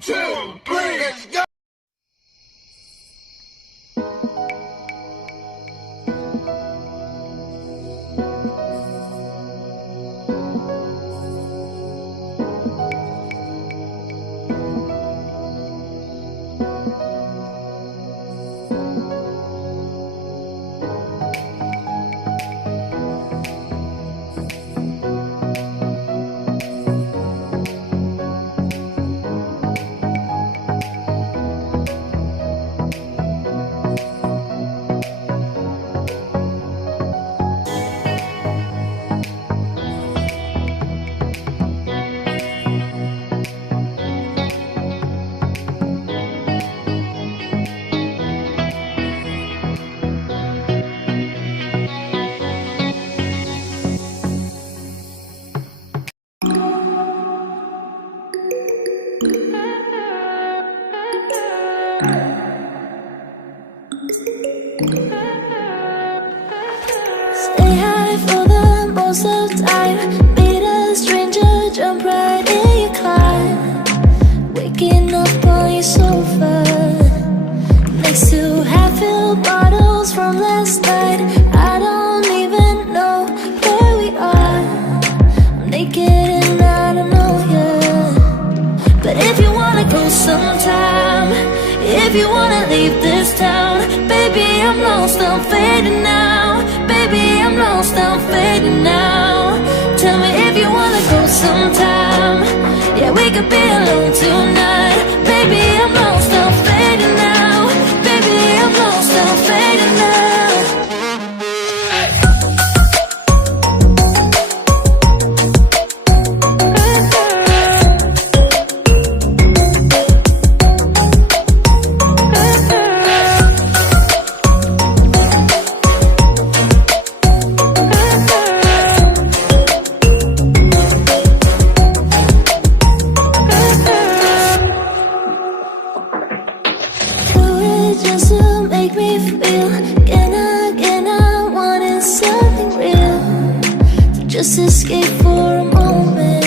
2, 3, let's go! Stay high for the most of the time. Meet a stranger, jump right in your car. Waking up on your sofa next to half-filled bottles from last night. I don't even know where we are. I'm naked and I don't know you. But if you wanna go sometime, if you wanna leave this town, baby, I'm lost, I'm fading now. Baby, I'm lost, I'm fading now. Tell me if you wanna go sometime. Yeah, we could be alone tonight. Baby, I'm lost, I'm fading now. Baby, I'm lost, I'm fading now. Just to make me feel again, I wanted something real to just escape for a moment,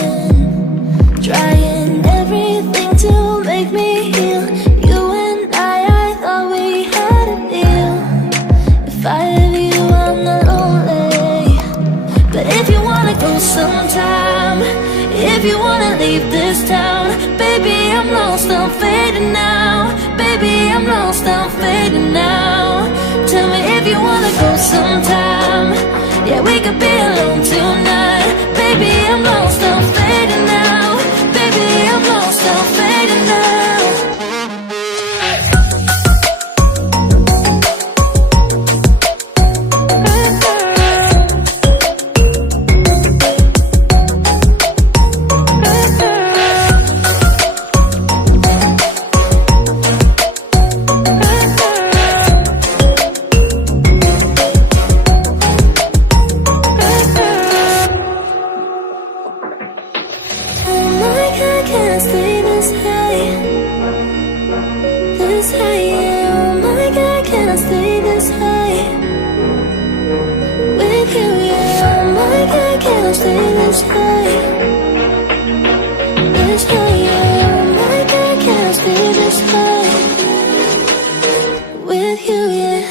trying everything to make me heal. You and I thought we had a deal. If I have you, I'm not lonely. But if you wanna go sometime, if you wanna leave this town, baby, I'm lost, I'm fading now. Baby, I'm lost, I'm fading now. Tell me if you wanna go sometime. Yeah, we could be alone tonight. Baby, I'm lost, I'm fading now. Baby, I'm lost, I'm fading now. Can't stay this high, yeah. Oh my God, can I stay this high with you, yeah. Oh my God, can I stay this high, yeah. Oh my God, can I stay this high with you, yeah.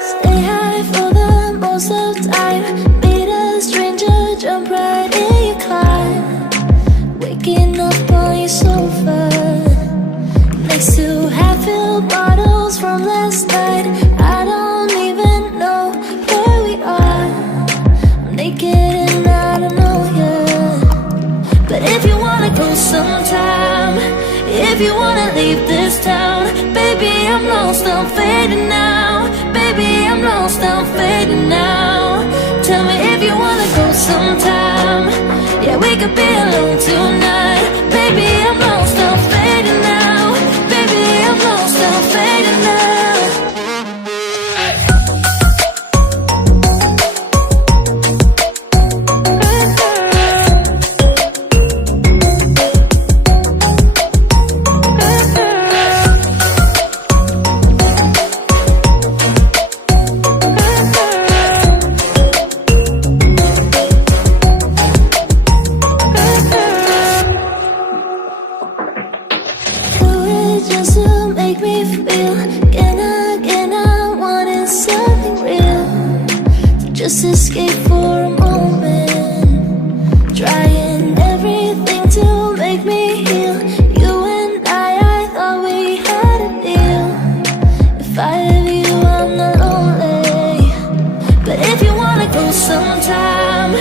Stay high for the most of the time. Meet a stranger, jump right in your car. Waking up on your sofa next to half-filled bottles from last night. I don't even know where we are. if you wanna leave this town. Baby, I'm lost, I'm fading now. Baby, I'm lost, I'm fading now. Tell me if you wanna go sometime. Yeah, we could be alone tonight. Baby, I'm lost, I'm fading now. Baby, I'm lost, I'm fading now. Just to make me feel again I wanted something real. Just escape for a moment, trying everything to make me heal. You and I thought we had a deal. If I have you, I'm not lonely. But if you wanna go sometime,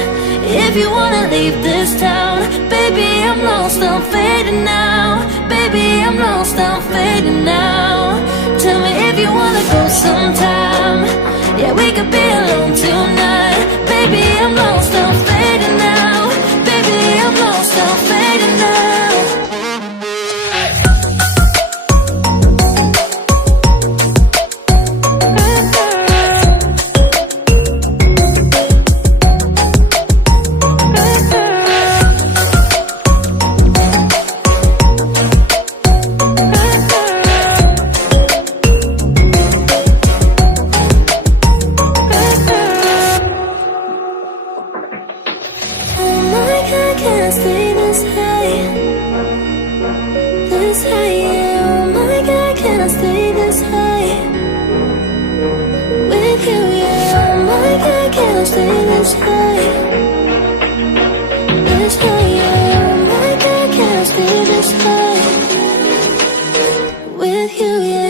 if you wanna leave this town, baby, I'm lost, I'm fading now. Baby, I'm lost, I'm fading now. Tell me if you wanna go sometime. Yeah, we could be alone tonight. Baby, I'm lost, I'm fading now. Baby, I'm lost, I'm fading now. Can't stay this high, yeah. Oh my God, can I stay this high with you, yeah. Oh my God, can I stay this high, yeah. Oh my God, can I stay this high with you, yeah.